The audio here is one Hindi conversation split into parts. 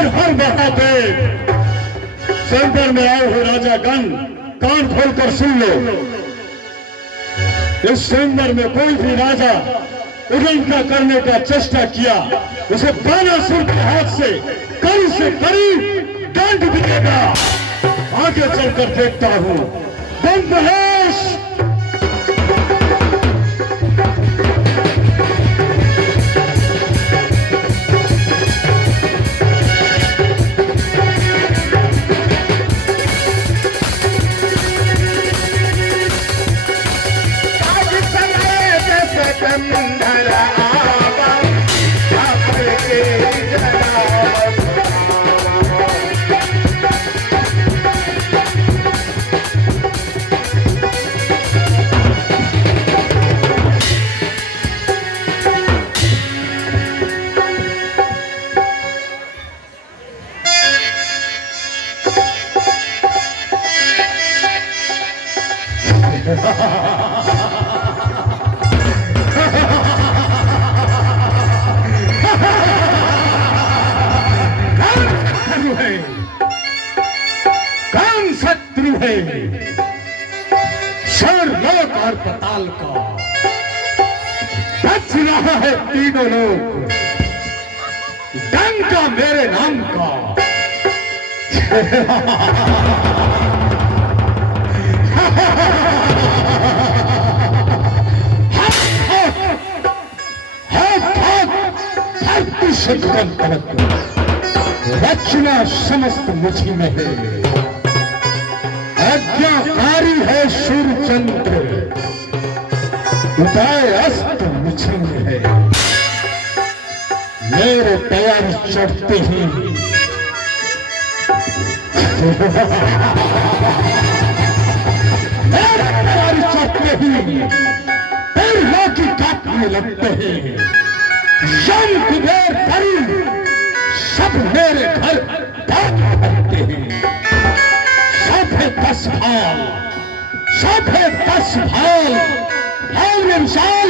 हर हर महादेव। स्वयंवर में आए हुए राजा गण कान खोलकर सुन लो। इस स्वयंवर में कोई भी राजा उल्लंघन करने का चेष्टा किया, उसे बानासुर के हाथ से कड़ी दंड मिलेगा। आगे चलकर देखता हूं। बम महेश शत्रु है शर्लोक और पताल का। बच रहा है तीनों लोग डंका मेरे नाम का। रचना समस्त मुझी में है, आज्ञाकारी है सूर्यचंद्र, उदय अस्त मुझी में है। मेरे पैर चढ़ते ही मेरे पैर चढ़ते ही पैर लाठी काटने लगते हैं। यम कुबेर परी सब मेरे घर भागते हैं। सब है 10 भाल, सब है 10 भाल, भाल इंसान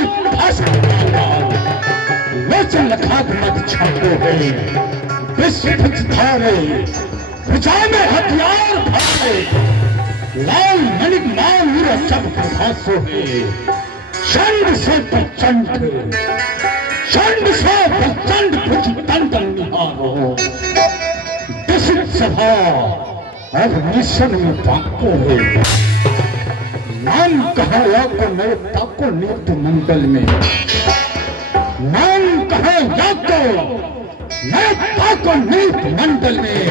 वचन लखात मत छाटो है। विश्व धारे भुजा में हथियार भारे, लाल मणिक माल सब प्रभासो है। चंड से प्रचंड, चंड से प्रचंड कुछ तंत्र निहारो। दिशित सभा अब मिशन में पाको है। नाम कहा याको मेरे ताको नियुक्त मंडल में। नाम कहा याको मैं ताको नियुक्त मंडल में।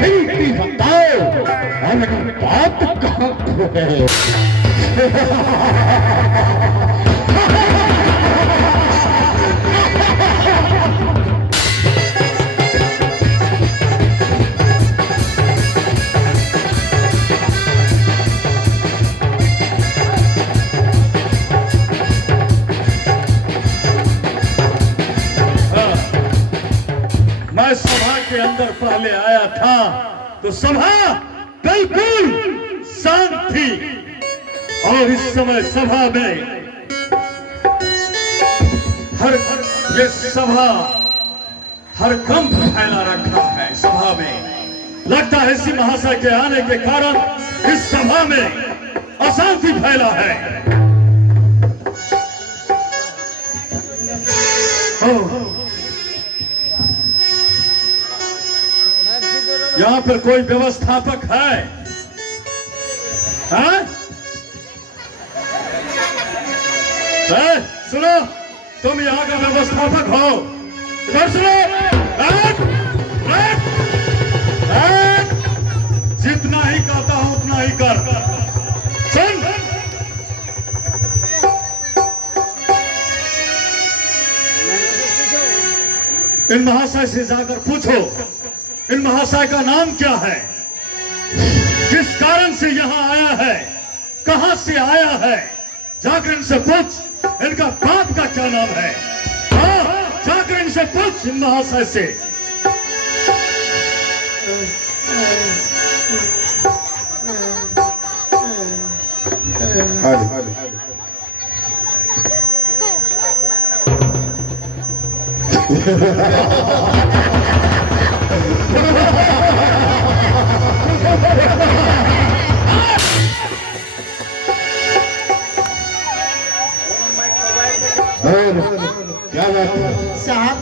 बिनती बताओ हमारी बात कहाँ खो है। मैं सभा के अंदर पहले आया था तो सभा बिल्कुल शांत थी, और इस समय सभा में ये सभा हरकंप फैला रखा है। सभा में लगता है इसी महाशय के आने के कारण इस सभा में अशांति फैला है। यहाँ पर कोई व्यवस्थापक है? सुनो, तुम यहाँ का व्यवस्थापक हो, इधर सुनो। जितना ही कहता हूं उतना ही कर। सुन, इन महाशय से जाकर पूछो इन महाशय का नाम क्या है, किस कारण से यहाँ आया है, कहां से आया है। जाकर इनसे पूछ इनका बाप का क्या नाम है। हाँ, जाकर इनसे पूछ इन महाशय से।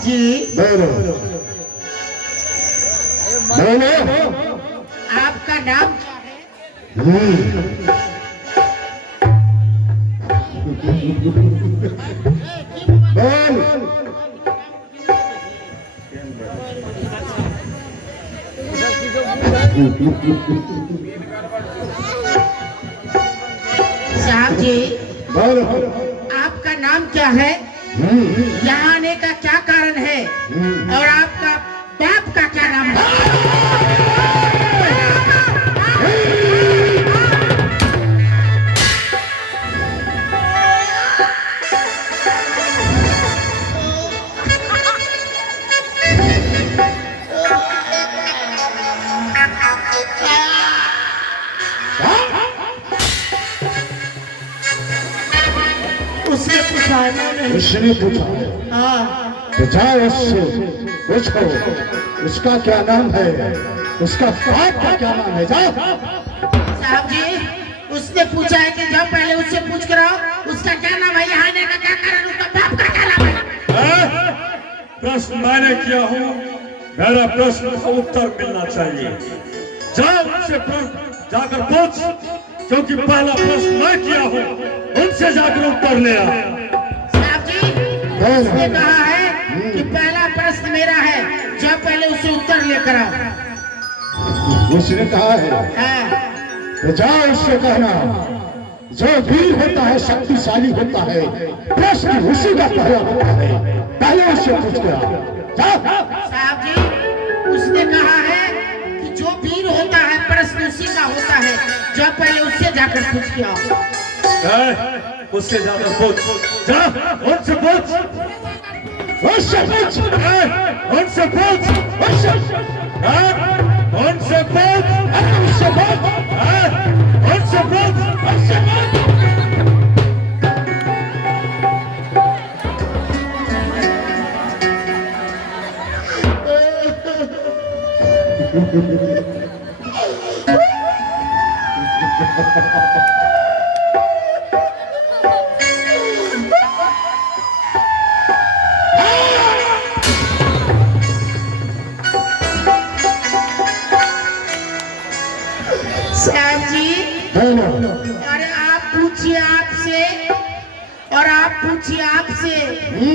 जी बोलो बोलो। आपका नाम क्या है? बोल। साहब जी बोलो। आपका नाम क्या है? यहाँ आने का क्या कारण है? और आपका बाप का क्या नाम है? उसने पूछा है, मैंने। उसने पूछा हाँ तो जाओ उससे पूछो उसका क्या नाम है, उसका बाप का क्या नाम है। जाओ। साहब जी उसने पूछा है कि जाओ पहले उससे पूछ कर आओ उसका क्या नाम है, यहाँ आने का क्या कारण, उसका बाप का क्या नाम है? प्रश्न मैंने किया हूँ, मेरा प्रश्न का उत्तर मिलना चाहिए। जाओ उनसे जाकर पूछ, क्योंकि पहला प्रश्न मैं किया हूँ, उनसे जाकर उत्तर ले आ। साहब जी उसने कहा है कि पहला प्रश्न मेरा है, जाओ पहले उससे उत्तर लेकर आओ। उसने कहा है हाँ तो जाओ उससे कहना जो वीर होता है शक्तिशाली होता है प्रश्न उसी का पहला होता है, पहले उससे पूछ के आओ। जाओ। साहब जी उसने कहा है कि जो वीर होता है प्रश्न उसी का होता है, जाओ पहले उससे जाकर पूछ के आओ। उससे जाकर पूछ, जा उनसे पूछ, उससे पूछ। उनसे पूछ, उनसे पूछ, उनसे पूछ, उनसे पूछ। साहब जी बोलो। अरे आप पूछिए आपसे और आप पूछिए आपसे,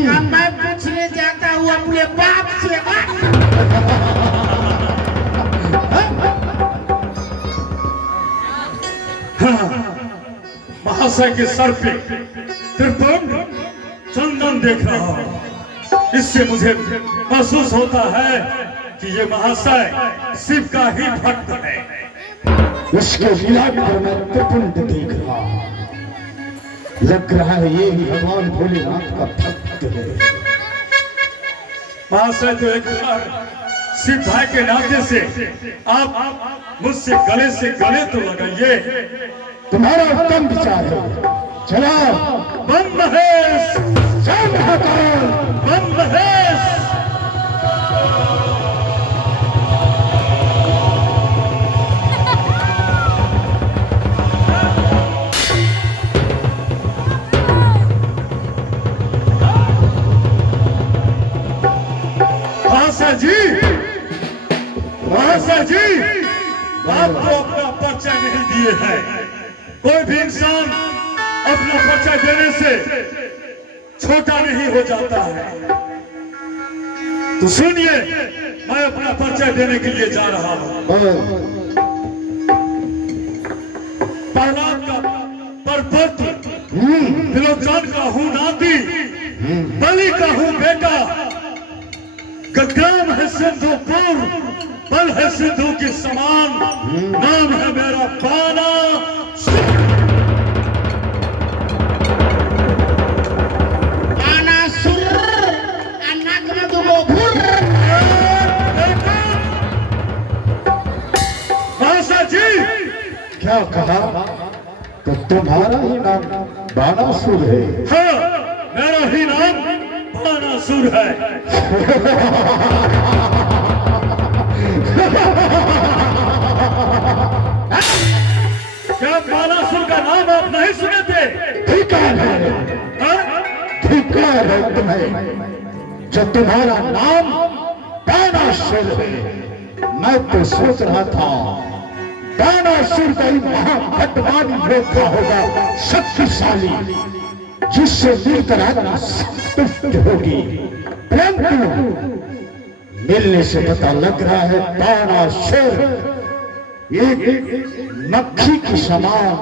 अब मैं पूछने जाता हूँ अपने बाप से। महाशय के सर पे त्रिपुंड चंदन देख रहा हूँ, इससे मुझे महसूस होता है कि ये महाशय शिव का ही भक्त है। उसके लीला पर मैं त्रिपुंड देख रहा हूं, लग रहा है ये ही भगवान भोलेनाथ का भक्त है। महाशय तो एक बार शिव भाई के नाते से आप मुझसे गले से गले तो लगाइए। तुम्हारा उत्तम विचार है। चलो बम महेश, जय महाकाल। बम महेश। महाशय जी आपको अपना परिचय नहीं दिए हैं। कोई भी इंसान अपना परिचय देने से छोटा नहीं हो जाता है। तो सुनिए, मैं अपना परिचय देने के लिए जा रहा हूँ। प्रहलाद का परपुत्र, त्रिलोचन का हूँ नाती, बलि का हूँ बेटा, ग्राम है सिंधुपुर, बल है सिंधु के समान, नाम है मेरा बाना। महाशय जी क्या कहा? तो तुम्हारा ही नाम बाणासुर है? हाँ, मेरा ही नाम बाणासुर है। क्या बाणासुर का नाम आप नहीं सुने थे? धिक्कार है, हाँ? धिक्कार है तुम्हें। जो तुम्हारा नाम दानासुर है। मैं तो सोच रहा था दानासुर कोई महाबलवान योद्धा होगा, शक्तिशाली, जिससे मिलकर आत्मा संतुष्ट होगी, परंतु मिलने से पता लग रहा है दानासुर एक मक्खी की समान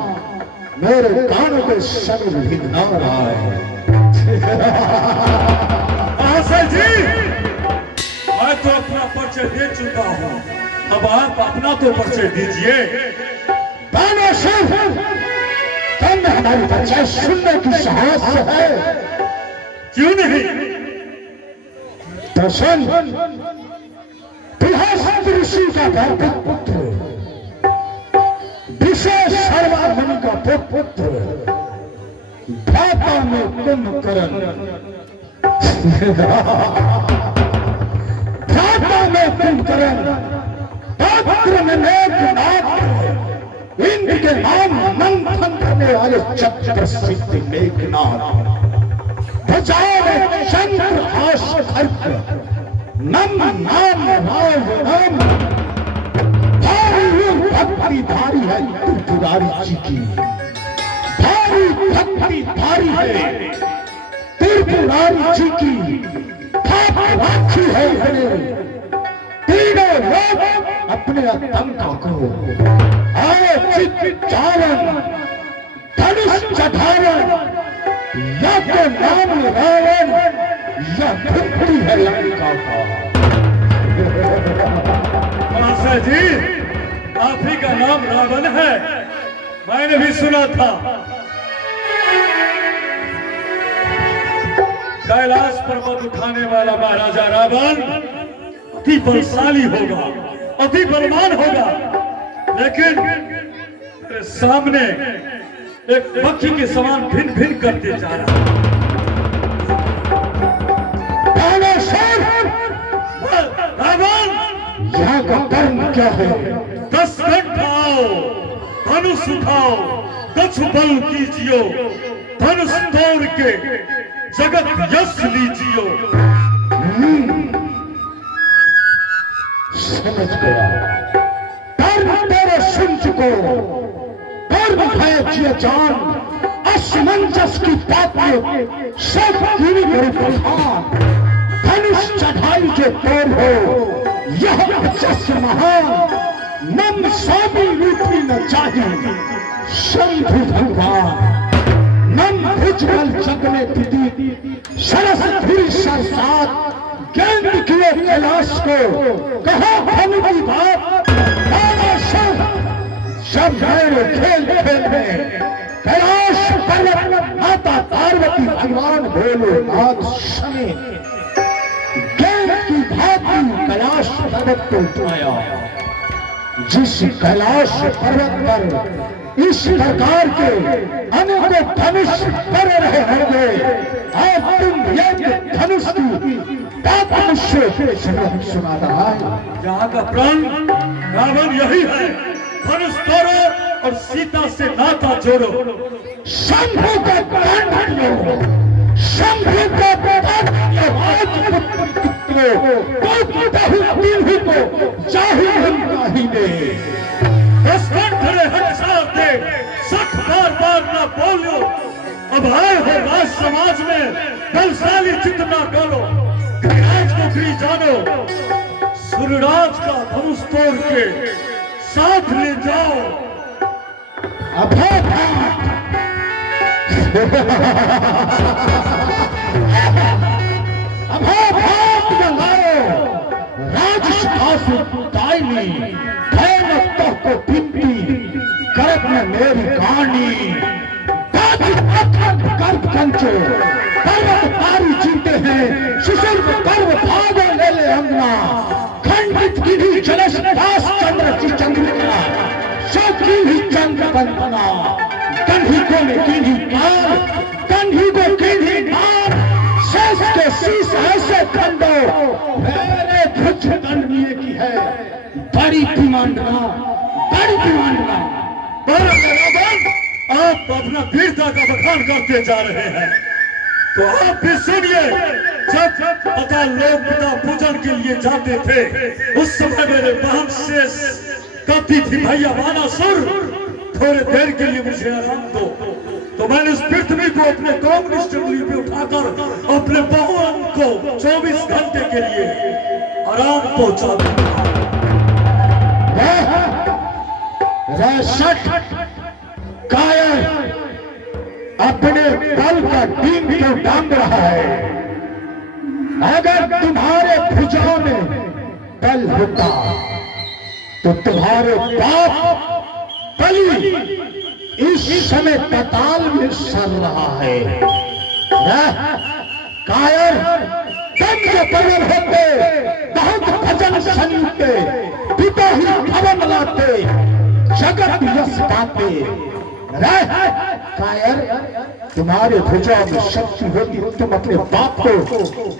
मेरे कानों के संग भिंगा रहा है। आशा जी, मैं तो अपना परिचय दे चुका हूँ, अब आप अपना तो परिचय दीजिए। दानासुर, तुम हमारी परिचय सुनने की साहस है? क्यों नहीं? तो सुन, बृहस्पति ऋषि का भौतिक पुत्र, विशेष सर्वात्मन का पुत्र, भ्राता में कुंभकर्ण, भ्राता में कुंभकर्ण, पात्र में मेघनाद, इंद्र के नाम मंथन करने वाले चक्र सिद्ध मेघनाद, भुजाओं में चंद्र हास खर्ग, नम नाम राव नाम, भारी भक्ति भारी है त्रिपुरारी जी की, भारी भक्ति भारी है त्रिपुरारी जी की, पाप राखी है हमें, तीनों लोग अपने आतंक को आओ चित चालन, धनुष चढ़ावन, या तो नाम रावण या भक्ति है लंका का। आशा जी, आप ही का नाम रावण है, मैंने भी सुना था। कैलाश पर्वत उठाने वाला महाराजा रावण अति बलशाली होगा, अति बलवान होगा, लेकिन मेरे सामने एक पक्षी के समान भिन भिन करते जा रहा है। रावण, यहाँ का कर्म क्या है? 10 घंटा आओ, धनुष उठाओ, कछु बल कीजियो, धनुष तोड़ के जगत यश लीजियो। समझ गया, कर्म तेरे सुन चुको, कर्म है जिया जान, असमंजस की बात में सब गिरी करो प्रधान, धनुष चढ़ाई जो तोड़ हो, यह जस महान, नम स्वामी रूपी न चाहिए, शंभु भगवान, नम भुजबल जग में दीदी, सरस धुरी सरसात, गेंद किए कैलाश को, कहा हम की बात, दानासुर, जब गए खेल खेल में, कैलाश पर्वत माता पार्वती भगवान बोलो नाथ समेत, गेंद की भांति कैलाश पर्वत को उठाया। जिस कैलाश पर्वत पर इस प्रकार के अनेकों धनुष कर रहे होंगे, और तुम एक धनुष की बात मुझसे सुना रहा है। यहाँ का प्राण रावण यही है, धनुष तोड़ो और सीता से नाता जोड़ो। शंभु का दंड लो, शंभु का दंड लो, को चाहिए हम नहीं दे। 10 घंटे हथियार दे, 60 बार ना बोलो, अब आए हो राज समाज में, बलशाली चित्त ना डोलो, गिरिराज को गिरी जानो, सूर्यराज का धनुष तोड़ के साथ ले जाओ। को पिंपी करत में मेरी कहानी गर्भ कंचो पर्वत पारी जीते हैं, शिशिर को पर्व भागो ले ले अंगना, खंडित गिरी जलस दास चंद्र की चंद्रिका, सौखी ही चंद्र बंधना, कंधी को में कीधी मार, कंधी को कीधी मार, शेष के शीश ऐसे खंडो, मेरे भुज दंडनीय की है बड़ी डिमांडना, बड़ी डिमांडना। आप अपना वीरता का बखान करते जा रहे हैं, तो आप भी सुनिए, जब पिता लोग पिता पूजन के लिए जाते थे, उस समय मेरे बहन से कहती थी, भैया बानासुर थोड़े देर के लिए मुझे आराम दो। तो मैंने इस पृथ्वी को अपने कम्युनिस्ट उंगली पे उठाकर अपने बहुओं को 24 घंटे के लिए आराम पहुंचा दिया। कायर अपने बल का टीम क्यों टांग रहा है? अगर तुम्हारे भुजाओं में बल होता तो तुम्हारे बाप बलि इस समय पाताल में सर रहा है। कायर तुम जो प्रबल होते, बहुत भजन सुनते, पिता ही भवन लाते, जगत यश पाते। कायर तुम्हारे भुजाओं में शक्ति होती, तुम अपने बाप को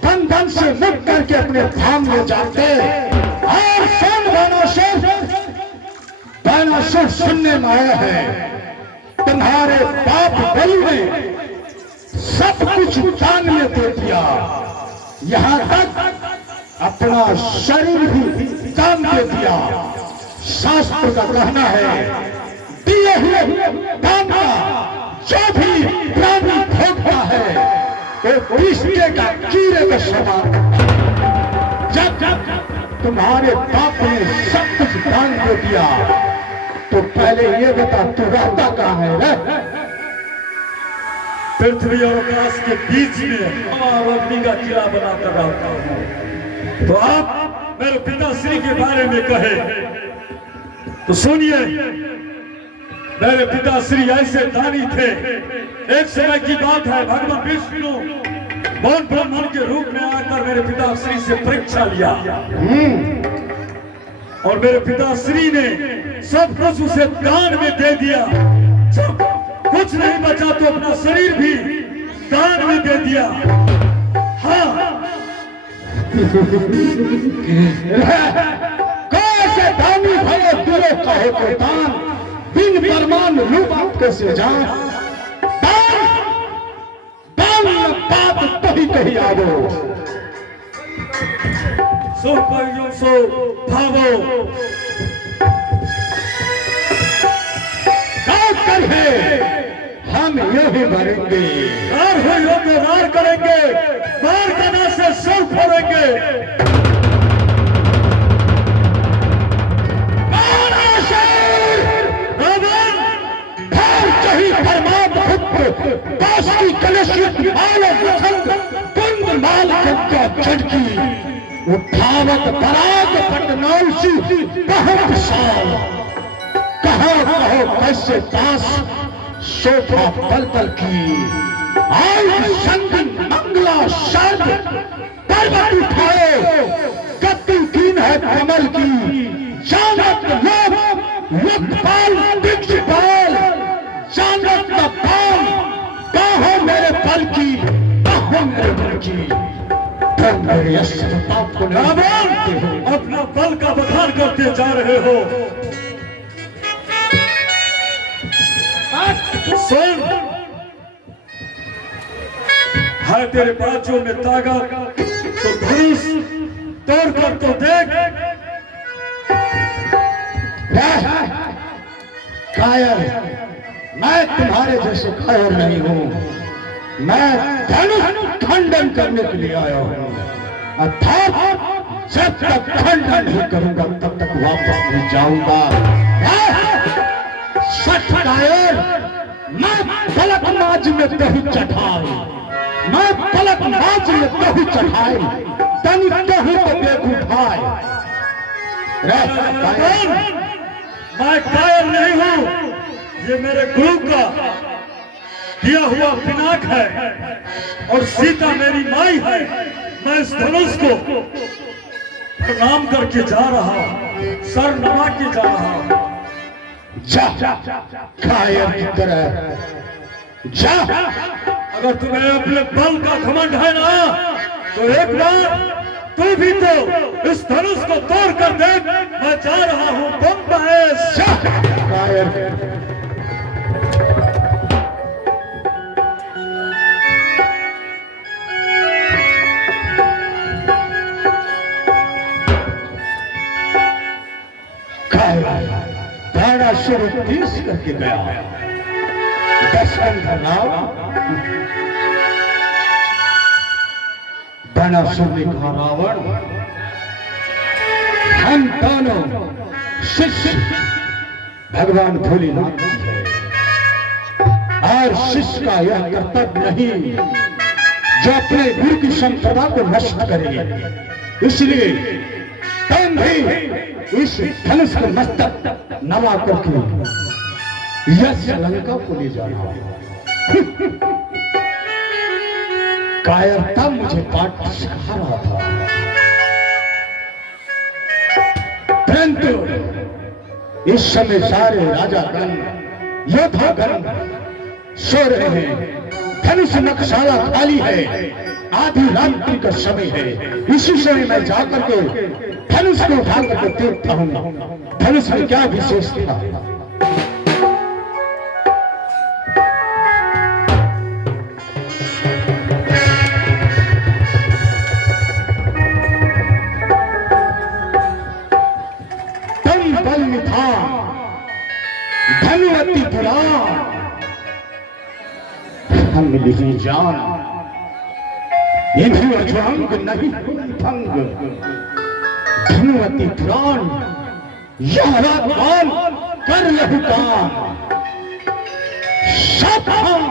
बंधन से मुक्त करके अपने धाम में जाते। और सुन बानासुर सुनने में आया है, तुम्हारे बाप बलि ने सब कुछ दान में दे दिया, यहां तक अपना शरीर भी दान दे दिया। शास्त्र का कहना है, दिए हुए दान का जो भी प्राणी भोगता है वो कृष्ण का कीड़े में समान। जब तुम्हारे बाप ने सब कुछ दान दे दिया, तो पहले ये बता तू रहता कहाँ है रे? पृथ्वी और आकाश के बीच में हवा अग्नि का किला बनाकर रहता हूँ। तो आप मेरे पिताश्री के बारे में कहे तो सुनिए, मेरे पिताश्री ऐसे दानी थे। एक समय की बात है, भगवान विष्णु मौन ब्रह्मण के रूप में आकर मेरे पिताश्री से परीक्षा लिया, और मेरे पिताश्री ने सब कुछ उसे दान में दे दिया। जब कुछ नहीं बचा तो अपना शरीर भी दान में दे दिया। हाँ, कैसे दानी भले दिलो कहे को दान, बिन प्रमाण रूप कैसे जान। दान बात तो ही कही आवो, सो कहियो सो भावो। हम यही भरेंगे, रार हो योग रार करेंगे, मार करना से सर फोड़ेंगे। दास की कलशित माल कुंद माल झटकी उठावत बरात पटनौसी बहुत साल। कहो कैसे दास सोफा पल पल की आई संग मंगला शर्द पर्वत उठाए, कत्ती कीन है कमल की जानत लोग लोकपाल दिक्षपाल। जानत का पाल बाहों मेरे पल की, बाहों मेरे पल की। मेरे अस्त्रता को अपना बल का बखान करते जा रहे हो। सुन, है तेरे बाजू में ताकत तो धनुष तोड़ कर तो देख। कायर, मैं तुम्हारे जैसे कायर नहीं हूँ, मैं धनुष खंडन करने के लिए आया हूँ। अर्थात जब तक खंडन नहीं करूंगा तब तक वापस नहीं जाऊंगा। सच कायर, मैं पलक नाज में दही चढ़ाई, मैं पलक नाज में दही चढ़ाई, तन दही तो देख उठाए। मैं कायर नहीं हूँ, ये मेरे गुरु का दिया हुआ पिनाक है, और सीता मेरी माई है। मैं इस धनुष को प्रणाम करके जा रहा हूँ, सर नवा के जा रहा हूँ। जा कायर की तरह जा। अगर तुम्हें अपने बल का घमंड है ना, तो एक बार तू भी तो इस धनुष को तोड़ कर देख। मैं जा रहा हूँ बम्बई। कायर बड़ा शुरू 30 करके गया। दशकंधर राव बड़ा शुरू कहा, रावण हम दोनों शिष्य भगवान भोलेनाथ की है, और शिष्य का यह कर्तव्य नहीं जो अपने गुरु की संपदा को नष्ट करेंगे। इसलिए तुम भी इस धनुष के मस्तक नवा करके यश लंका को ले जाना। कायरता मुझे पाठ सिखा रहा था, परंतु इस समय सारे राजागण योद्धागण सो रहे हैं, धनुष नक्शाला खाली है, आधी रात्रि का समय है। इसी समय मैं जाकर के धनुष को उठा करके देखता हूँ धनुष में क्या विशेष था। तम बल मिथा धनुवती पुराण हम लिखी जान, इन्हीं अजवांग नहीं भंग, धनुवती प्राण यह राजमान कर लहु काम। सावधान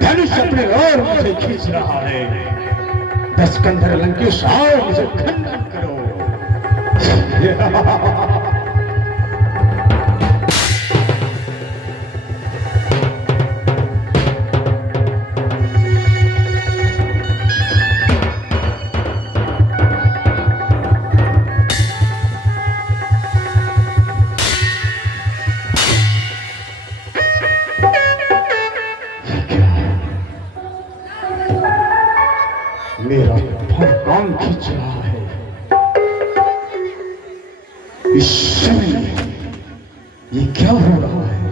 धनुष अपने और मुझे खींच रहा है। दशकंधर लंकेश आओ मुझे खंडन करो। मेरा काम खींच रहा है। इस समय ये क्या हो रहा है?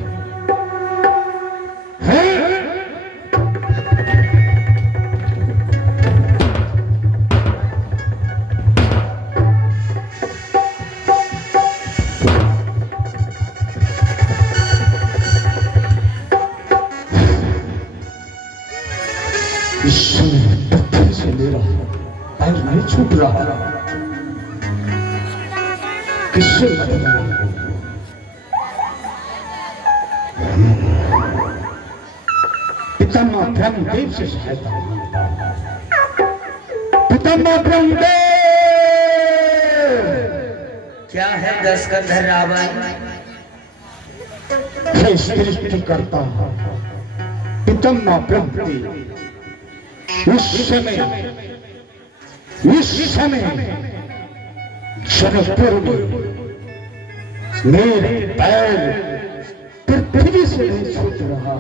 इस समय पत्थर से मेरा पैर नहीं छूट रहा। किससे मदद मांगूं? पितामह ब्रह्मदेव से सहायता मांगता। पितामह ब्रह्मदेव क्या है दशकंधर रावण? मैं स्तुति करता हूं। पितामह ब्रह्मदेव इस समय जनकपुर में मेरे पैर पृथ्वी से नहीं छूट रहा।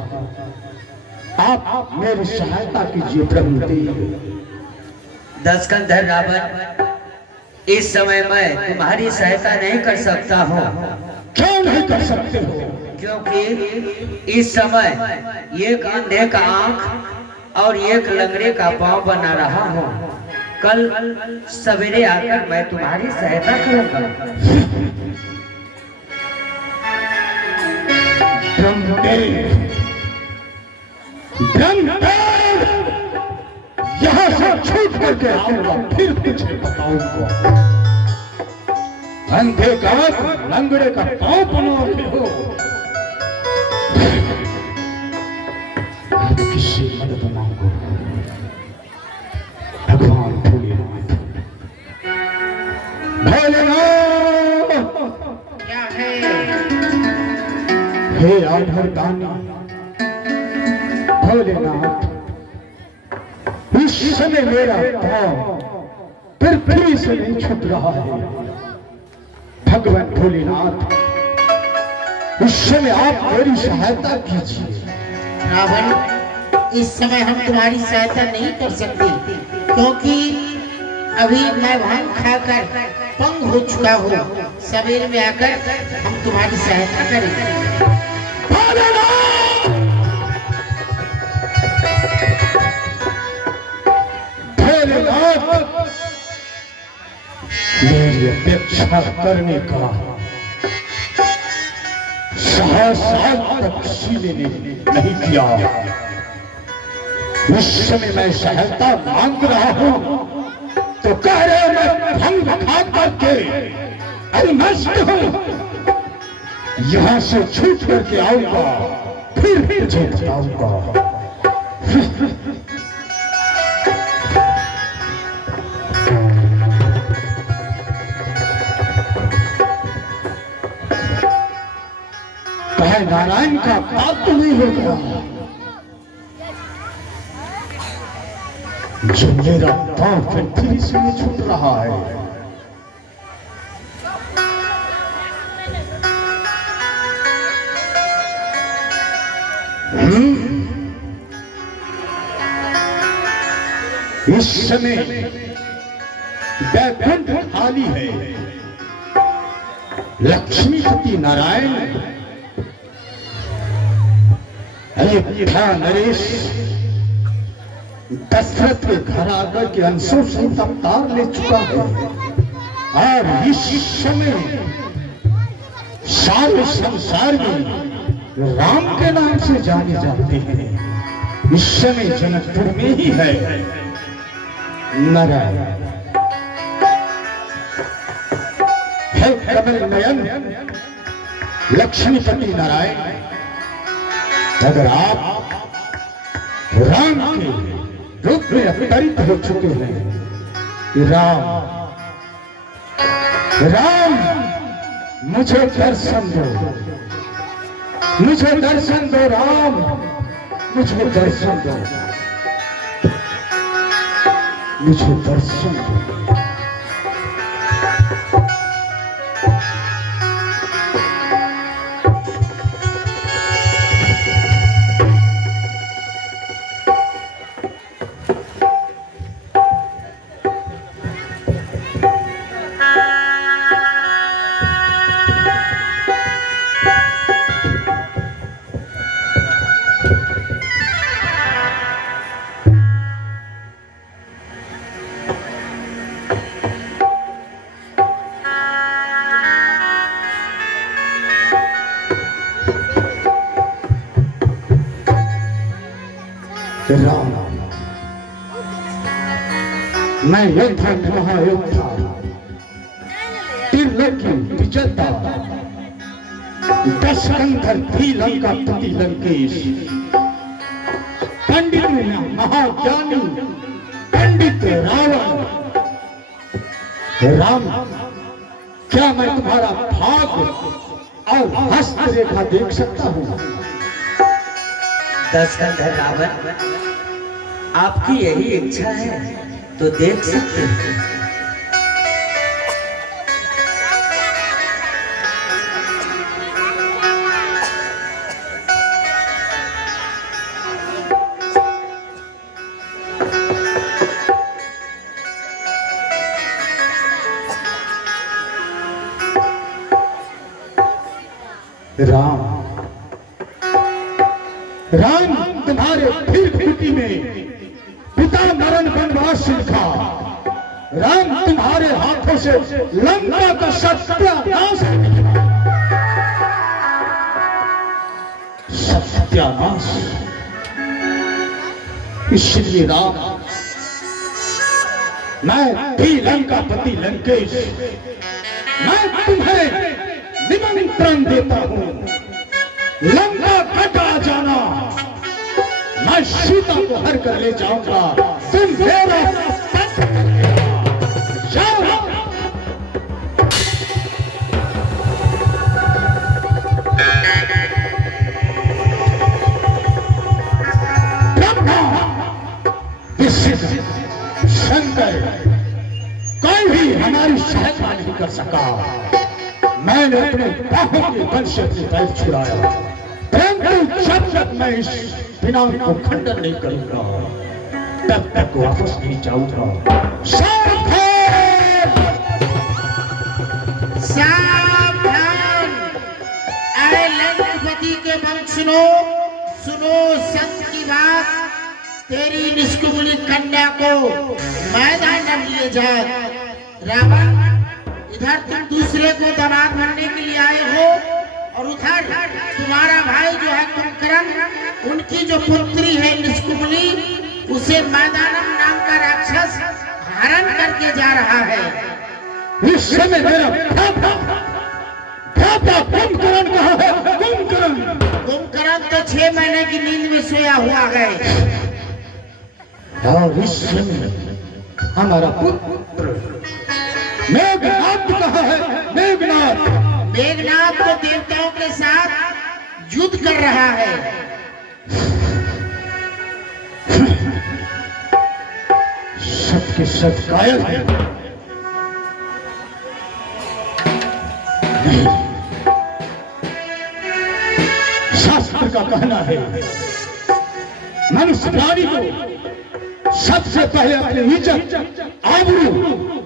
आप मेरी सहायता कीजिए ब्रह्मदेव। दशकंधर रावण, इस समय मैं तुम्हारी सहायता नहीं कर सकता हूँ। क्यों नहीं कर सकते हो? क्योंकि इस समय एक अंधे का आंख और एक लंगड़े का पांव बना रहा हूँ। कल सवेरे आकर मैं तुम्हारी सहायता करूंगा। यहाँ से छूट करके आऊंगा, फिर तुझे बताऊंगा। अंधे का लंगड़े का पांव बनाते हो। किससे मदद मांगो? भगवान भोलेनाथ। भोलेनाथ क्या है? हे आधारदानी भोलेनाथ, इस समय मेरा पांव पृथ्वी से नहीं छूट रहा है। भगवान भोलेनाथ, इस समय आप मेरी सहायता कीजिए। रावण, इस समय हम तुम्हारी सहायता नहीं कर सकते, क्योंकि अभी मैं भांग खाकर पंग हो चुका हूँ। सवेरे में आकर हम तुम्हारी सहायता करेंगे। मेरी अपेक्षा करने का साल तक किसी ने नहीं किया। उस समय मैं सहायता मांग रहा हूं तो कह रहे मैं भंग खा करके अलमस्त हूं, यहां से छूट करके आऊंगा, फिर तुझे बताऊंगा। नारायण का पाप तो नहीं होगा जो मेरा पांव पृथ्वी से नहीं छूट रहा है। इस समय बैकुंठ खाली है। लक्ष्मीपति नारायण था नरेश दशरथ के घर आकर के अंशों से अवतार ले चुका है और इस समय सारे संसार में राम के नाम से जाने जाते हैं। इस समय जनकपुर में ही है नारायण। है कमल नयन लक्ष्मीपति नारायण, अगर आप राम के रूप में अवतरित हो चुके हैं, राम मुझे दर्शन दो, मुझे दर्शन दो राम, मुझे दर्शन दो, मुझे दर्शन दो। राम, मैं योद्धा महायोद्धा त्रिलोकी विजेता दशकंधर थी लंका पति लंकेश, पंडित महाज्ञानी पंडित रावण। राम, क्या मैं तुम्हारा भाग और हस्तरेखा देख सकता हूँ? दशकंधर रावण, आपकी यही इच्छा है तो देख सकते हैं। राम, तुम्हारे फिर में पिता मरण वनवास लिखा। राम, तुम्हारे हाथों से लंका का सत्यानाश, सत्यानाश। इसलिए राम, मैं भी लंकापति लंकेश, मैं तुम्हें निमंत्रण देता हूं, लंका कटा जाना। मैं सीता को हर कर ले जाऊंगा, तुम मेरा जाओ। ब्रह्मा, शंकर, कोई भी हमारी सहायता नहीं कर सका। मैंने अपने बाहों के बल से अपने पैर छुड़ाया, परंतु जब तक मैं इस दिनांक को खंडन नहीं करूंगा तब तक वापस नहीं जाऊंगा। सावधान! सुनो सुनो संत की बात। तेरी निष्कुमली कन्या को मैदान में लिए जाए। रावण, इधर तुम दूसरे को दामाद बनने के लिए आए हो और उधर तुम्हारा भाई जो है कुंभकर्ण, उनकी जो पुत्री है निष्कुमली, उसे मैदानम नाम का राक्षस हरण करके जा रहा है। इस समय मेरा भ्राता कुंभकर्ण कहाँ है? कुंभकर्ण तो 6 महीने की नींद में सोया हुआ है। और इस समय हमारा पुत्र मेघनाथ कहाँ है? मेघनाथ मेघनाथ तो देवताओं के साथ युद्ध कर रहा है। सबके सब कायल है। शास्त्र का कहना है मनुष्य प्राणी को सबसे पहले अपने इज्जत, आबरू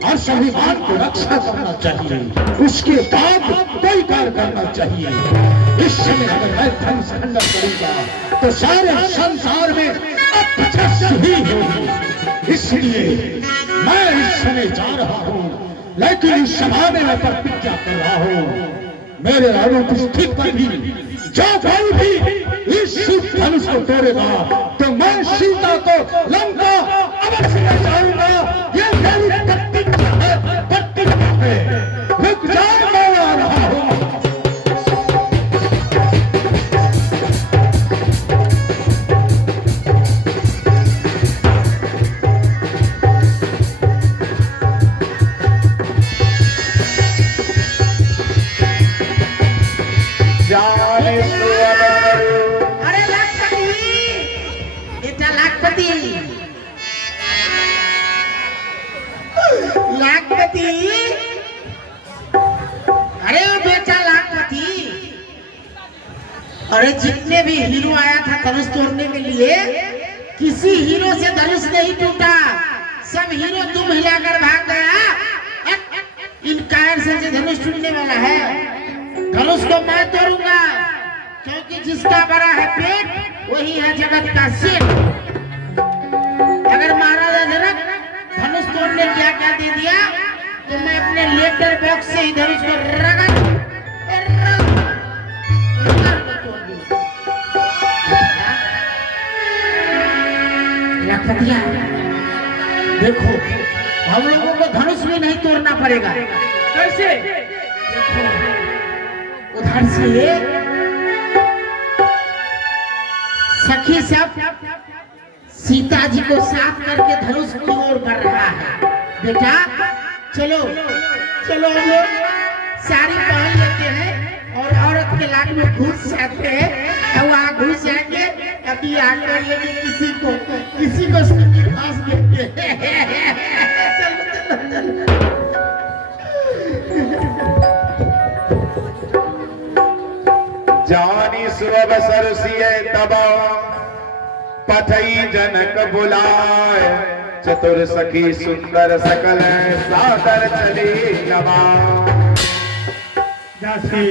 और स्वाभिमान को रक्षा करना चाहिए, उसके बाद कोई कार्य करना चाहिए। इस समय अगर मैं धनुष खंडन करूंगा तो सारे संसार में अपयश ही होगी। इसलिए मैं इस समय जा रहा हूँ, लेकिन इस सभा में मैं प्रतिज्ञा कर रहा हूँ, मेरे अनुपस्थित पर भी जो कोई भी इस शुभ धनुष को तोड़ेगा तो मैं सीता को लंका अवश्य ले जाऊंगा। ये मेरी प्रतिज्ञा है। रुक जाओ, मैं आ रहा हूँ। अरे लाखपति, बेटा लाखपति, लाखपति, अरे ओ बेटा लाखपति, अरे जितने भी हीरो आया था धनुष तोड़ने के लिए, किसी हीरो से धनुष नहीं टूटा। सब हीरो तुम हिलाकर भाग गया। इन कायर से धनुष टूटने वाला है। धनुष को मैं तोड़ूंगा, क्योंकि जिसका बड़ा है पेट वही है जगत का सिर। अगर महाराजा जनक धनुष तोड़ने की आज्ञा दे दिया तो मैं अपने लेटर बॉक्स से ही धनुष को रगड़ तोड़ दूंगा। लखपतिया, देखो हम लोगों को धनुष भी नहीं तोड़ना पड़ेगा। कैसे? उधर से सखी सब सीता जी को साथ करके धनुष की ओर बढ़ रहा है। बेटा चलो चलो, हम लोग साड़ी पहन लेते हैं और औरत के लाट में घुस जाते हैं। और वहाँ घुस जाएंगे, अभी आकर लेंगे किसी को सिंदूर घास देंगे। चलो चलो चलो। जानी सुरभ सरसिए तब पठई जनक बुलाए, चतुर सखी सुंदर सकल सादर चली नवा। दासी,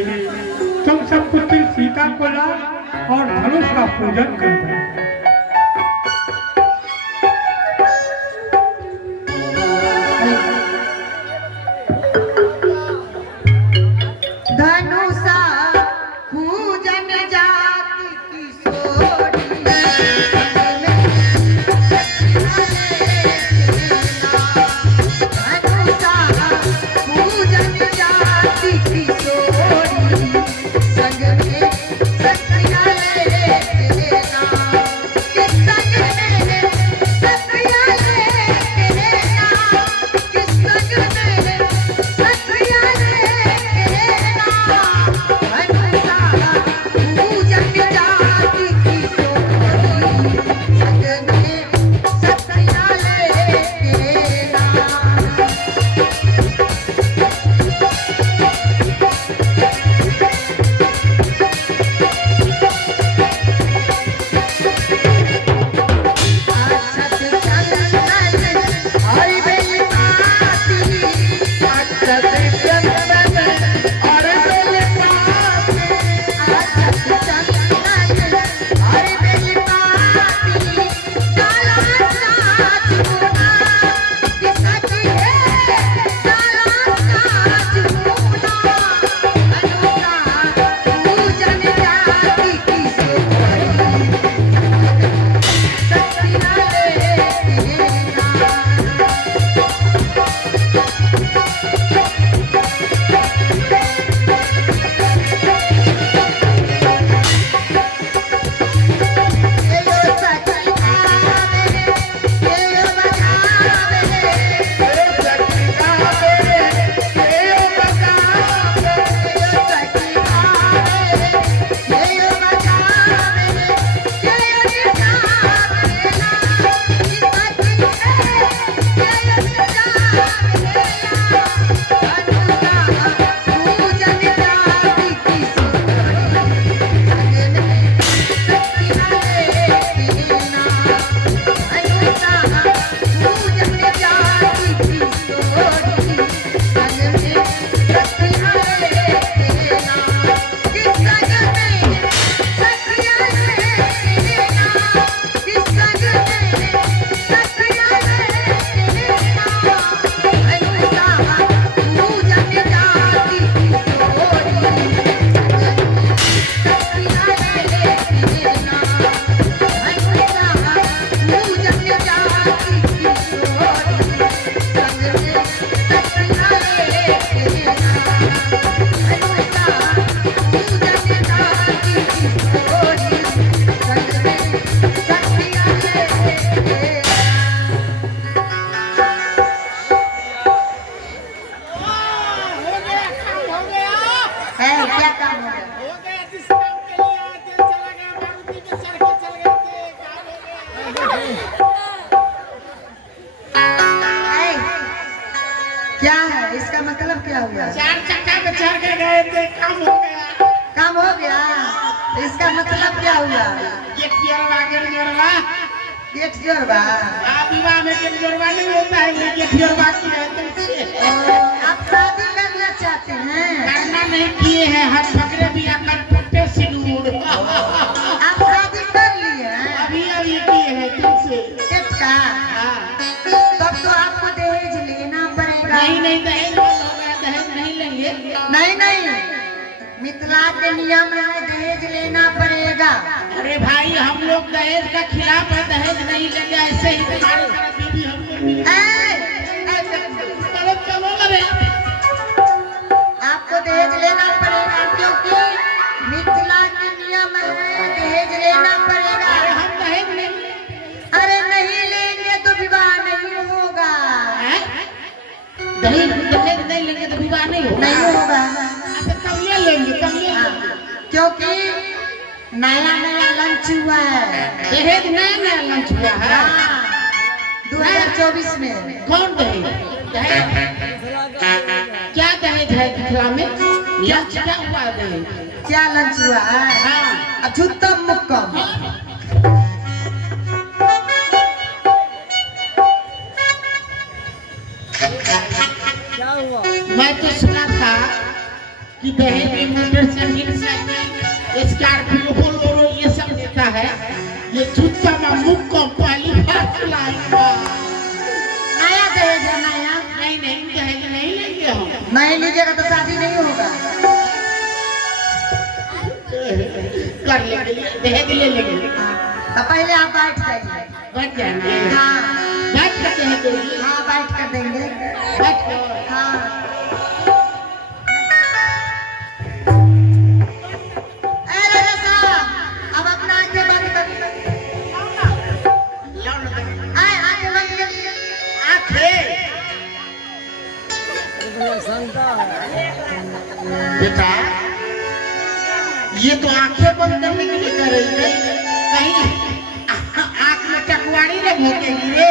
तुम सब पुत्री सीता को ला और धनुष का पूजन करना। धनुषा पूजन जाति किशोरी, धनुषा पूजन जाति किशोरी, संग में सखिया लेना, कि संग में सखिया लेना, कि संग में सखिया लेना। पूजन जाति किशोरी, संग में सखिया लेना। अक्षत चंदन और बेलपाती, अक्षत चंदन और बेलपाती, अक्षत चंदन है क्या काम हो गया? हो गया जिस काम के लिए आए थे, चला गया मारुति में चढ़ के चल गए थे, काम हो गया। है क्या है इसका मतलब क्या हुआ? चार चक्का पे चढ़ के गए थे, काम हो गया। काम हो गया तो इसका मतलब क्या हुआ? ये कियरवा के जोड़वा, गेट जोड़वा। विवाह में गेट जोड़वा नहीं होता है, ये कियरवा की रहते से। आप शादी करना चाहते हैं? करना नहीं किए हैं, हाथ पकड़े भी आकर फुटे सिंदूर। आप शादी कर लिए हैं? अभी अभी किए हैं तुमसे। गेट का? हाँ। तब तो आपको दहेज लेना पड़ेगा। नहीं नहीं, दहेज बंद हो गया, दहेज नहीं लेंगे। नहीं नहीं, मिथिला के नियम है दहेज लेना पड़ेगा। अरे भाई हम लोग दहेज का खिलाफ है, दहेज नहीं लेंगे। ऐसे ही तुम्हारी तरह बीवी हमको गलत चलो अरे। आपको दहेज लेना पड़ेगा क्योंकि मिथिला के नियम है दहेज लेना पड़ेगा। अरे हम दहेज नहीं, अरे नहीं लेंगे तो विवाह नहीं होगा। हैं? दहेज दहेज नहीं लेंगे तो विवाह नहीं होगा। नहीं होगा अच्छा तब ये लेंगे, तब ये लेंगे। क्योंकि नया नया लंच हुआ है। दहेज नया नया लंच हुआ है। 2024 में। कौन दहेज? दहेज क्या दहेज है मिथिला में? लंच क्या हुआ है दहेज? क्या लंच हुआ है? हाँ। अछूतम मुक्कम। मैं तो सुना था कि दहेज में मोटरसाइकिल, साइकिल, स्कॉर्पियो, बोलेरो ये सब देता है। ये जूता में मुक्का पहली बार लाया। नया दहेज है नया। नहीं नहीं, दहेज नहीं लेंगे हम। नहीं लीजिएगा तो शादी नहीं होगा। कर लेंगे, दहेज ले लेंगे। तो पहले आप बैठ जाइए। बैठ जाएंगे। हाँ बैठ कर दहेज देंगे। हाँ बैठ कर देंगे। बैठ कर। हाँ अरे साहब अब अपना आंखें बंद कर। आंखें बंद करिए। बेटा ये तो आंखें बंद करने के लिए कर रही है, कहीं आंख में टकवाड़ी न भोंकेगी रे।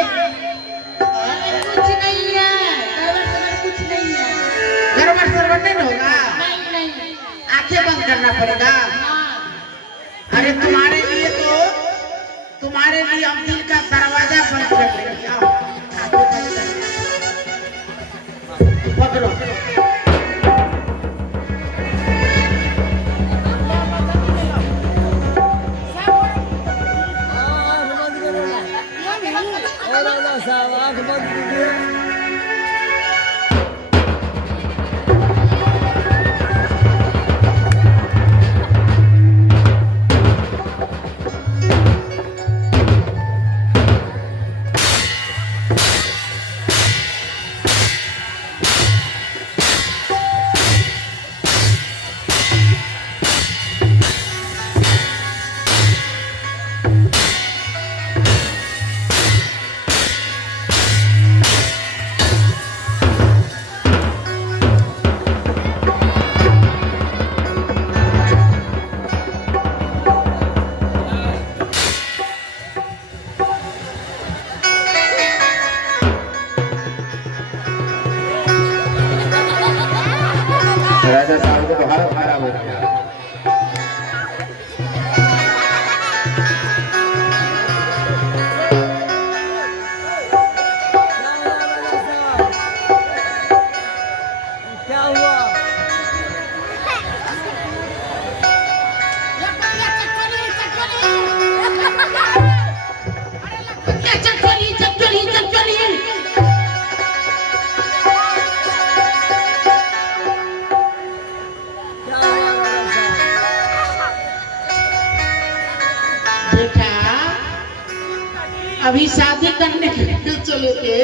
कुछ नहीं है, गड़बड़ सड़बड़ कुछ नहीं है। गड़बड़ सड़बड़ नहीं होगा। नहीं नहीं। आंखें बंद करना पड़ेगा। अरे तुम्हारे लिए हम दिल का दरवाजा बंद कर देंगे। आओ, आंखें बंद कर। पकड़ो। राजा साहब को बाहर खराब हो गया। बेटा अभी शादी करने के लिए चले थे,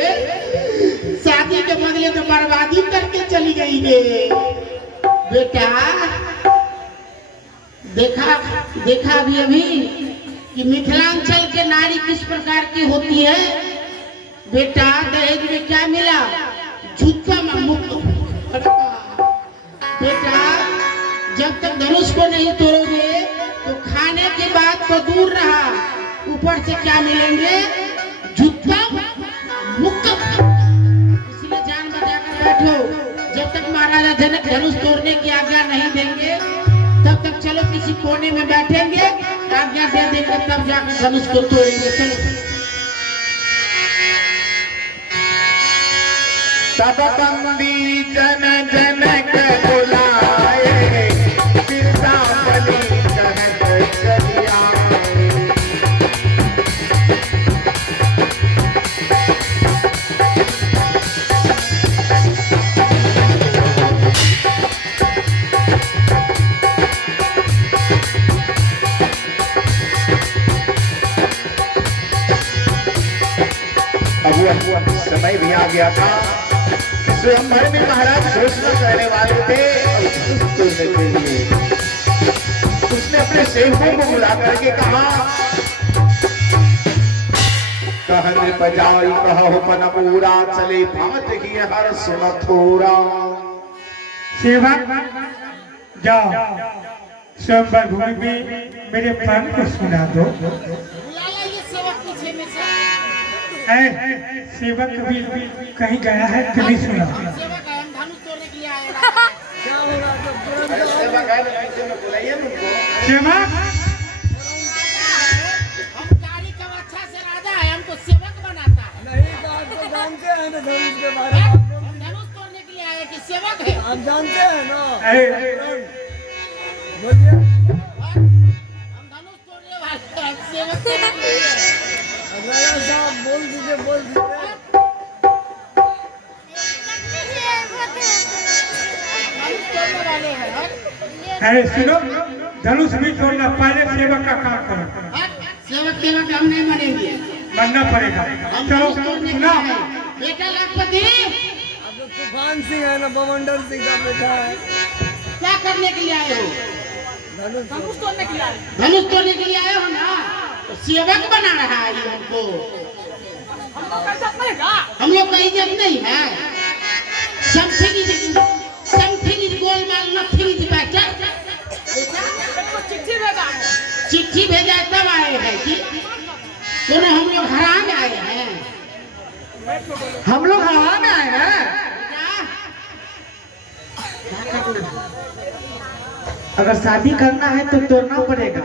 शादी के बदले तो बर्बादी करके चली गई रे। बेटा देखा अभी कि मिथिलांचल के नारी किस प्रकार की होती है। बेटा दहेज में क्या मिला? जूता में मुक्का। बेटा जब तक धनुष को नहीं तोड़ोगे तो खाने की बात तो दूर रहा, ऊपर से क्या मिलेंगे? जूता मुक्का। इसलिए जान बचा कर बैठो। जब तक महाराजा जनक धनुष तोड़ने की आज्ञा नहीं देंगे तब तक चलो किसी कोने में बैठेंगे, आज्ञा दे देंगे तब जाकर धनुष को तोड़ेंगे। चलो। तब बंदी जन जनक बुलाए, सिरसावली कहत चलिया। अब समय भी आ गया था, स्वयंवर में महाराज घोषणा करने वाले थे तोड़ने के लिए। उसने अपने सेवकों को बुला करके कहा, कहने बजाई कहो पन पूरा, चले भात ही हर सुन थोड़ा। सेवक जाओ स्वयंवर भूमि में मेरे प्राण को सुना दो। सेवक भी कहीं गया है कि नहीं सुना? सेवक हमको सेवक बनाता है। नहीं जानते हैं ना धनुष के बारे में। धनुष तोड़ने के लिए आए कि सेवक है? आप जानते हैं ना। बोलिए। हम धनुष तोड़ने वाले हैं, सेवक राजा साहब बोल दीजिए, बोल दीजिए। अरे सुनो, धनुष भी तोड़ना, पहले सेवक का काम करो। सेवक सेवक हम नहीं मरेंगे, मरना पड़ेगा। चलो सुना बेटा लखपति, अब तो तूफान सिंह है ना, बवंडर सिंह का बेटा है। क्या करने के लिए आए हो? धनुष तोड़ने के लिए आए। धनुष तोड़ने के लिए आए हो ना, तो सेवक बना रहा है ये हमको। हम लोग का इज्जत नहीं है। समथिंग गोलमाल नथिंग बेटा। चिट्ठी भेजा तब आए हैं कि तो हम लोग हराम आए हैं। हम लोग हवा में आए हैं। अगर शादी करना है तो तोड़ना पड़ेगा,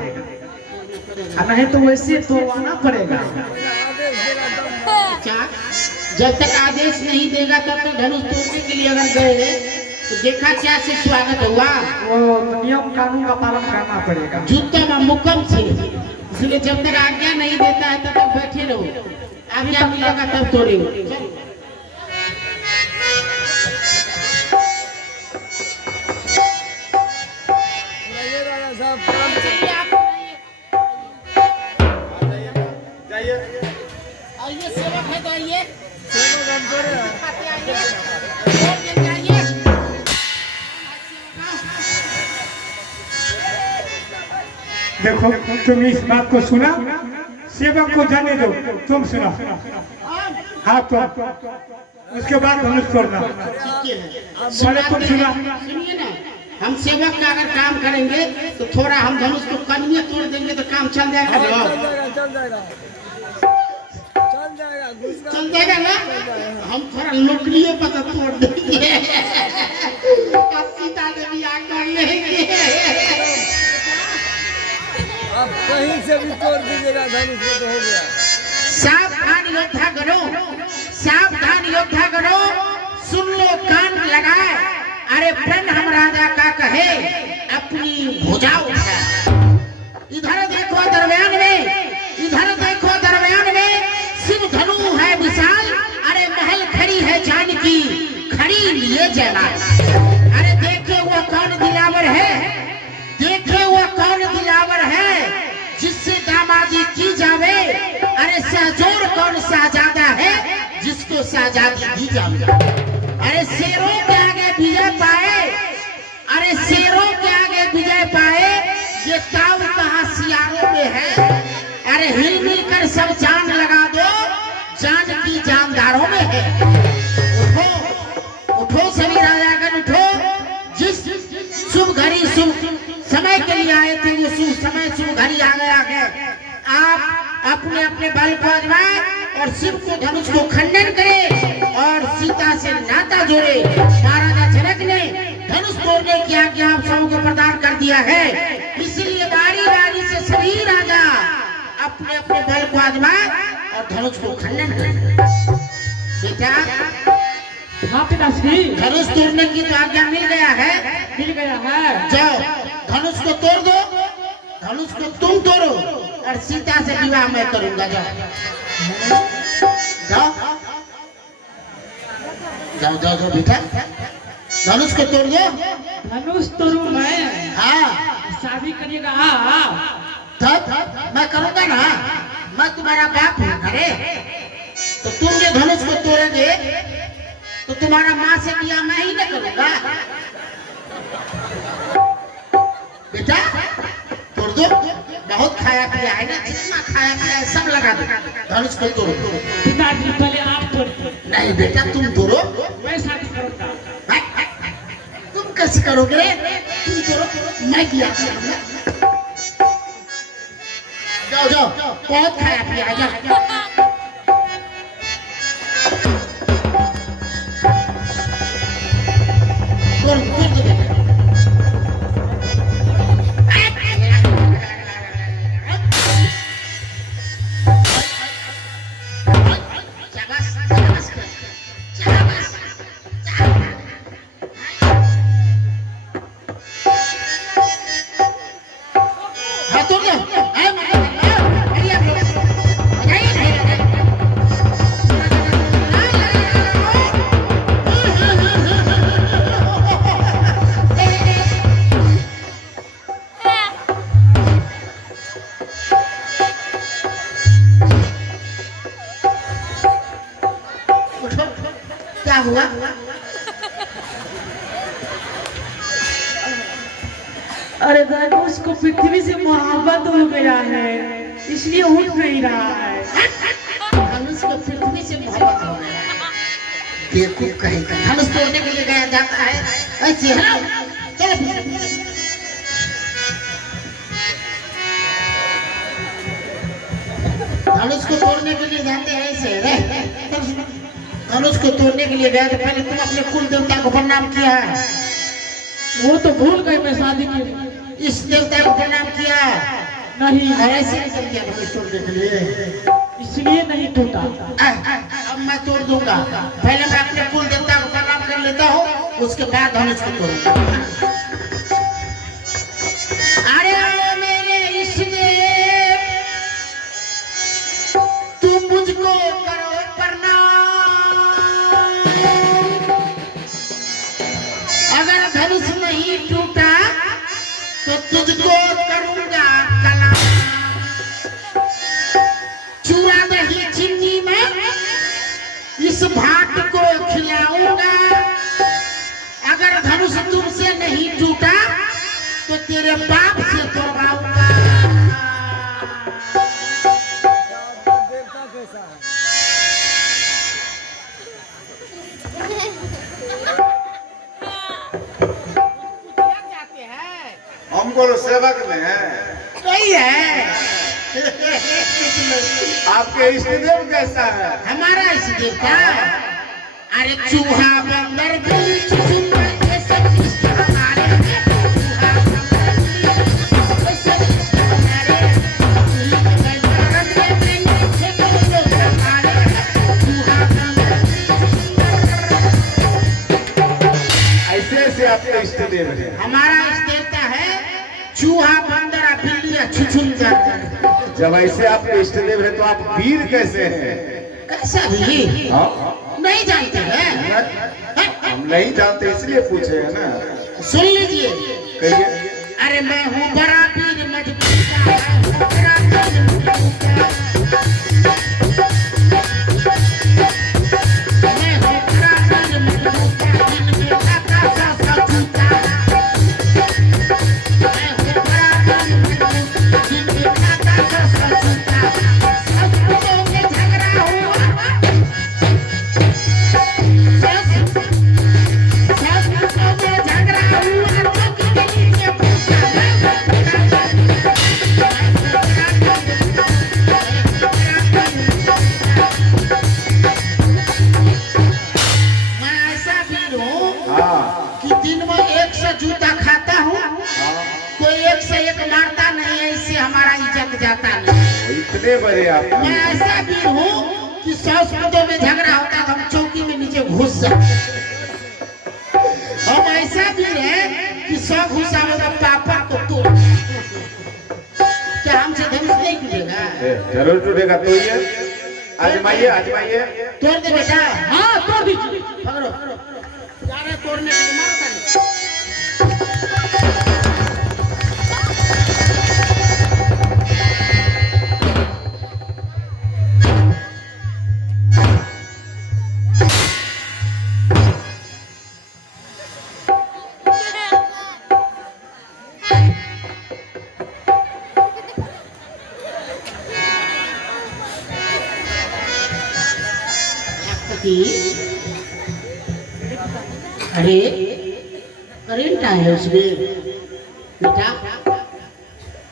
नहीं तो वैसे तोड़वाना पड़ेगा। जब तक आदेश नहीं देगा तब तक धनुष तोड़ने के लिए अगर गए तो देखा क्या से स्वागत हुआ। वो नियम कानून का पालन करना पड़ेगा। जूता में मुकम से, इसलिए जब तक आज्ञा नहीं देता है तब तक बैठे रहो, आज्ञा मिलेगा तब तोड़ेंगे। राजा साहब आइए, सेवक है तो आइए। सेवक हम तोड़े हैं। देखो, तुम इस बात को सुना, सेवक को जाने दो, तुम सुना। हाँ तुम, उसके बाद धनुष तोड़ना। पहले तुम सुना। सुनिए ना, हम सेवक का अगर काम करेंगे तो थोड़ा हम धनुष को कनिए तोड़ देंगे तो काम चल जाएगा। चल जाएगा, चल जाएगा, चल जाएगा, चल जाएगा ना। हम थोड़ा लोकलियों पर तो तोड़ देंगे, सीता देवी आकर लेंगे। आप कहीं से भी तोड़ दीजिएगा धनुष को तो हो गया। सावधान योद्धा गणों, सावधान योद्धा गणों, सुन लो कान लगाए। अरे प्रण हम राजा का कहे अपनी भुजा उठा। इधर देखो दरमियान में, इधर देखो दरमियान में शिव धनु है विशाल। अरे महल खड़ी है जानकी, खड़ी लिए जयमाल। अरे देखे वो कौन दिलावर है, देखे वो कौन दिलावर है जिससे दामादी की जावे। अरे सहजोर कौन साजादा है जिसको साजादी दी जावे। अरे शेरों के आगे विजय पाए, अरे शेरों के आगे विजय पाए, ये ताव कहाँ सियारों में है। अरे हिल मिल कर सब जान लगा दो, जान की जानदारों में है। उठो उठो सभी राजागण उठो, जिस शुभ घड़ी शुभ अपने अपने बल को आजमाए और शिव को धनुष को खंडन करे और सीता से नाता जोड़े। महाराजा जनक ने धनुष तोड़ने की आज्ञा आप सबको प्रदान कर दिया है, इसलिए बारी बारी से सभी राजा अपने अपने बल को आजमाए और धनुष को खंडन करें। बेटा हाँ पिताश्री, धनुष तोड़ने की तो आज्ञा मिल गया है। जाओ धनुष को तोड़ दो, धनुष को तुम तोड़ो और सीता से विवाह मैं करूंगा। जाओ जाओ जाओ जाओ जाओ बेटा, धनुष को तोड़ दो। धनुष तोड़ू मैं? हाँ शादी करिएगा? हाँ तब मैं करूंगा ना, मैं तुम्हारा बाप हूँ। अरे तो तुम ये धनुष को तोड़ोगे तो तुम्हारा माँ से बिया मैं ही न करूंगा। बेटा तोड़ दो, बहुत खाया पिया है ना, जितना खाया पिया है सब लगा दो। धनुष को तोड़ो। पिताजी पहले आप तोड़ो। नहीं बेटा तुम तोड़ो, मैं शादी करूंगा। तुम कैसे करोगे? तुम तोड़ो, मैं किया करूंगा। जाओ जाओ, बहुत खाया पिया है, जाओ। तोड़ दो बेटा। क्या हुआ? अरे धनुष को पृथ्वी से मोहब्बत हो गया है, इसलिए उठ नहीं रहा है। धनुष को पृथ्वी से मोहब्बत हो गया है? बेवकूफ कहेगा, धनुष तोड़ने के लिए गया जाता है ऐसे। चलो धनुष को तोड़ने के लिए जाते हैं ऐसे। धनुष को तोड़ने के लिए गए तो पहले तुम अपने कुल देवता को प्रणाम किया है। वो तो भूल गए, मैं शादी की। इस देवता को प्रणाम किया नहीं? ऐसे नहीं किया धनुष तोड़ने के लिए, इसलिए नहीं टूटा। अब मैं तोड़ दूंगा। पहले मैं अपने कुल देवता को प्रणाम कर लेता हूँ, उसके बाद धनुष को तोड़ूंगा। अरे मेरे इष्ट देव, तुम मुझको करो अगर धनुष नहीं टूटा तो तुझको करूंगा कला। चूरा दही चीनी में इस भाट को खिलाऊंगा। अगर धनुष तुमसे नहीं टूटा तो तेरे बाप से तोड़वाऊंगा। हमको सेवक में है नहीं है। आपके इष्ट देव कैसा है? हमारा इष्ट देवता अरे चूहा बंदर बिल्ली चुचुंदर ये सब इष्ट हमारे हैं। चूहा बंदर बिल्ली ये सब इष्ट हमारे हैं। ऐसे ऐसे आपके इष्ट देव है? हमारा इष्ट देवता है चूहा बंदर बिल्ली छुछुंदर। जब ऐसे आपके इष्ट देव है तो आप वीर कैसे हैं? कैसा भी? हाँ? नहीं जानते हैं? हम नहीं जानते इसलिए पूछे है ना। सुन लीजिए, कहिए। अरे मैं हूँ बड़ा वीर मजबूता, बड़ा वीर मजबूता। मैं हूँ बड़ा वीर मजबूता, दिन में खाता सा सा जूता। मैं हूँ बड़ा वीर मजबूता, दिन में खाता सा सा जूता। संस्कृतों में झगड़ा हुआ, संस्कृतों में झगड़ा हुआ तो कितनी से पूछा। मैं हूँ बड़ा वीर मजबूता, मारता नहीं है, इससे हमारा इज्जत जाता नहीं। इतने बड़े आप। मैं ऐसा भी हूँ कि 100 शब्दों में झगड़ा होता तो हम चौकी में नीचे घुस जाते। हम ऐसा भी है कि 100 घुसा होगा पापा को तोड़। क्या हमसे धनुष नहीं टूटेगा? जरूर टूटेगा। तो ये आजमाइए आजमाइए। तोड़ दे बेटा। हाँ तोड़ दीजिए। पकड़ो जा रहे तोड़ने के लिए, मारता नहीं। अरे करंट है उसमें बेटा,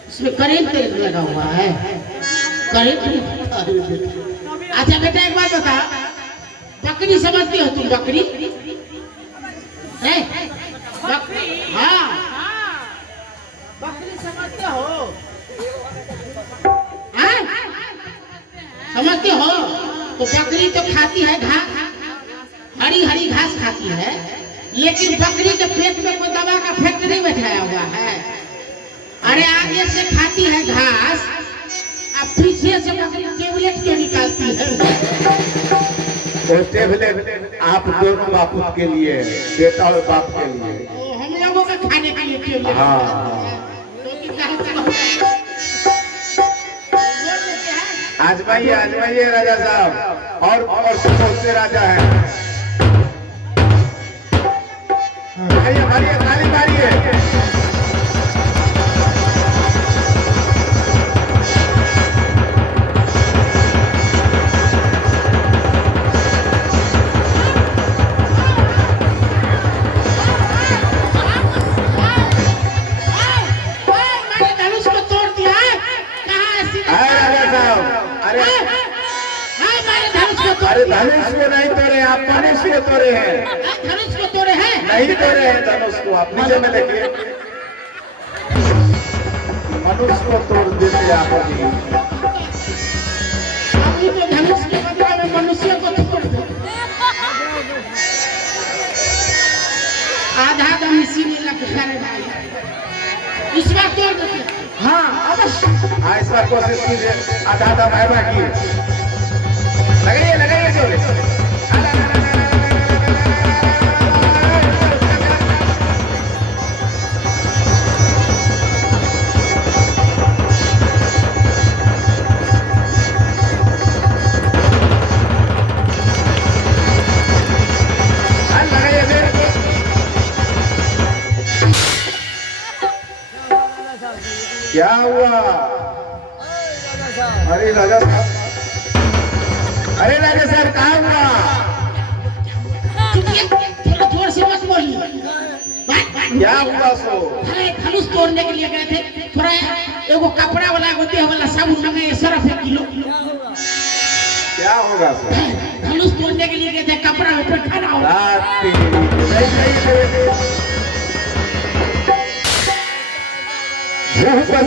उसमें करंट लगा हुआ है। करंट। अच्छा बेटा एक बात बता, बकरी समझती हो तुम? बकरी है? हाँ बकरी समझते हो? समझते हो? तो बकरी तो खाती है घास, हरी हरी घास खाती है, लेकिन बकरी के पेट में कोई दवा का फैक्ट्री बैठाया हुआ है। अरे आगे से खाती है घास, अब पीछे से बकरी टेबलेट क्यों निकालती है? वो टेबलेट आप दोनों बापू के लिए, बेटा और बाप के लिए। हम लोगों का खाने के लिए टेबलेट। हाँ आजमाइए आजमाइए राजा साहब। और बहुत से राजा हैं। मारिए मारिए ताली मारिए। अरे धनुष को नहीं तोड़े आप, धनुष को तोड़े हैं। धनुष को तोड़े हैं? नहीं तोड़े हैं धनुष को। आप नीचे में देखिए, मनुष्य को तोड़ देते आप। अभी तो धनुष के बदले में मनुष्य को तोड़ दो। आधा दम इसी में लगता है भाई। इस बार तोड़ देते। हाँ अवश्य। हाँ इस बार कोशिश कीजिए। आधा दम है बाकी। लगाइए लगाइए जोर। क्या हुआ? अरे राजा साहब, अरे राजा साहब कहाँ हुआ? थोड़ा जोर से मत बोलिए। क्या हुआ सो? अरे धनुष तोड़ने के लिए गए थे, थोड़ा एगो कपड़ा वाला होते हैं वाला साबुन मंगाए, सरफ 1 किलो। क्या होगा सो? धनुष तोड़ने के लिए गए थे, कपड़ा ऊपर खड़ा हो।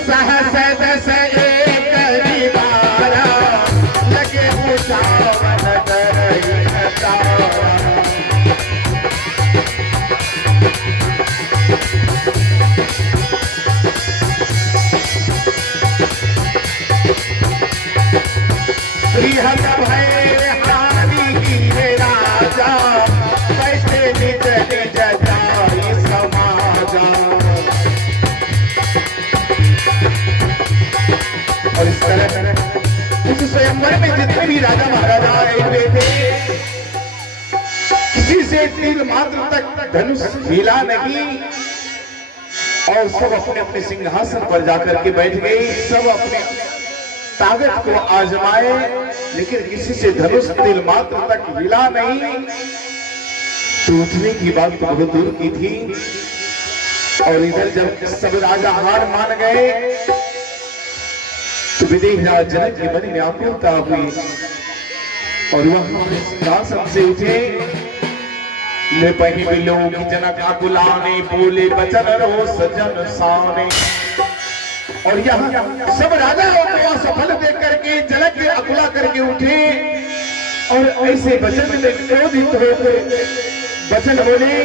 साहस दस एक दीवारा लगे उठावन करही तारा। श्रीहत भय हानि की राजा, बैठे निज निज जाई समाजा। और इस तरह उस स्वयंवर में जितने भी राजा महाराजा आए हुए थे, किसी से तीर मात्र तक धनुष मिला नहीं और सब अपने अपने सिंहासन पर जाकर के बैठ गए। सब अपने ताकत को आजमाए, लेकिन किसी से धनुष तीर मात्र तक मिला नहीं। टूटने की बात तो बहुत दूर की थी। और इधर जब सब राजा हार मान गए तो विदेह राज जनक के मन में आकुलता हुई और वह सिंहासन से उठे। ले पही बिलो की जनक आकुलाने, बोले बचन रहो सजन साने। और यहाँ सब राजाओं को असफल देख करके जलक के अकुला करके उठे और ऐसे वचन में क्रोधित होकर वचन बोले,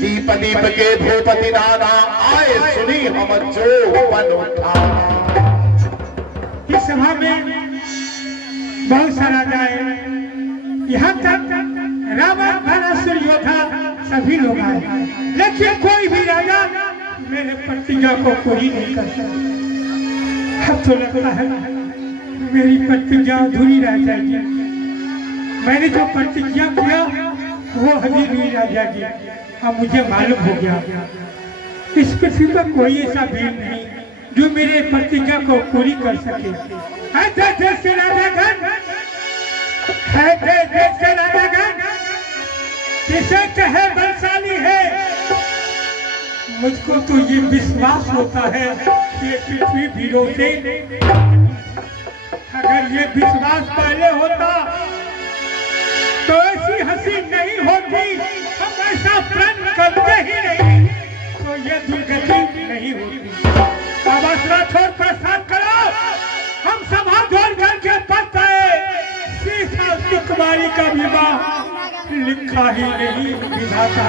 दीप दीप के भूपति नाना आए सुनी हम जो बन उठा। इस सभा में बहुत सारा राजाएं, यहाँ तक रावण भरासुर योद्धा सभी लोग आए, लेकिन कोई भी राजा मेरे प्रतिज्ञा को पूरी नहीं कर सकता। अब तो लगता है मेरी प्रतिज्ञा अधूरी रह जाएगी। मैंने जो प्रतिज्ञा किया वो अधूरी रह जाएगी। अब मुझे मालूम हो गया इस पृथ्वी पर कोई ऐसा वीर नहीं जो मेरे प्रतिज्ञा को पूरी कर सके। है देश के राजागण, है देश के राजागण, किसे कहे बलशाली है। मुझको तो ये विश्वास होता है कि पृथ्वी वीरों से, अगर ये विश्वास पहले होता तो ऐसी हंसी नहीं होती, हम ऐसा प्रण करते ही नहीं तो ये दुर्गति नहीं होती। अब असरा छोड़ प्रस्थान करो, हम सभा छोड़ करके पढ़ते सीता सुकुमारी का विवाह लिखा ही नहीं विधाता।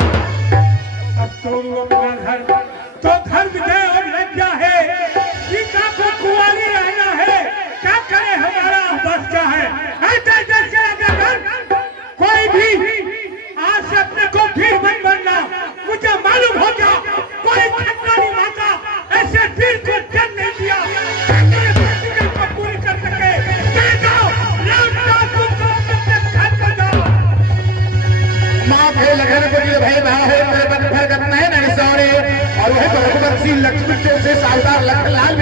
अब तो अपना धर्म तो धर्म विजय और लज्जा है, सीता को कुंवारी रहना है, क्या करे हमारा बस क्या है। कोई भी आज से अपने को वीर बन बनना, मुझे मालूम हो गया कोई खतरानी माता ऐसे वीर को जन्म नहीं दिया को पूरी कर सके। माँ के लगन को दिल भय भाव है, मेरे बन भर करना है नहीं सौरे और वह रघुवंशी लक्ष्मण से सावधान लखन लाल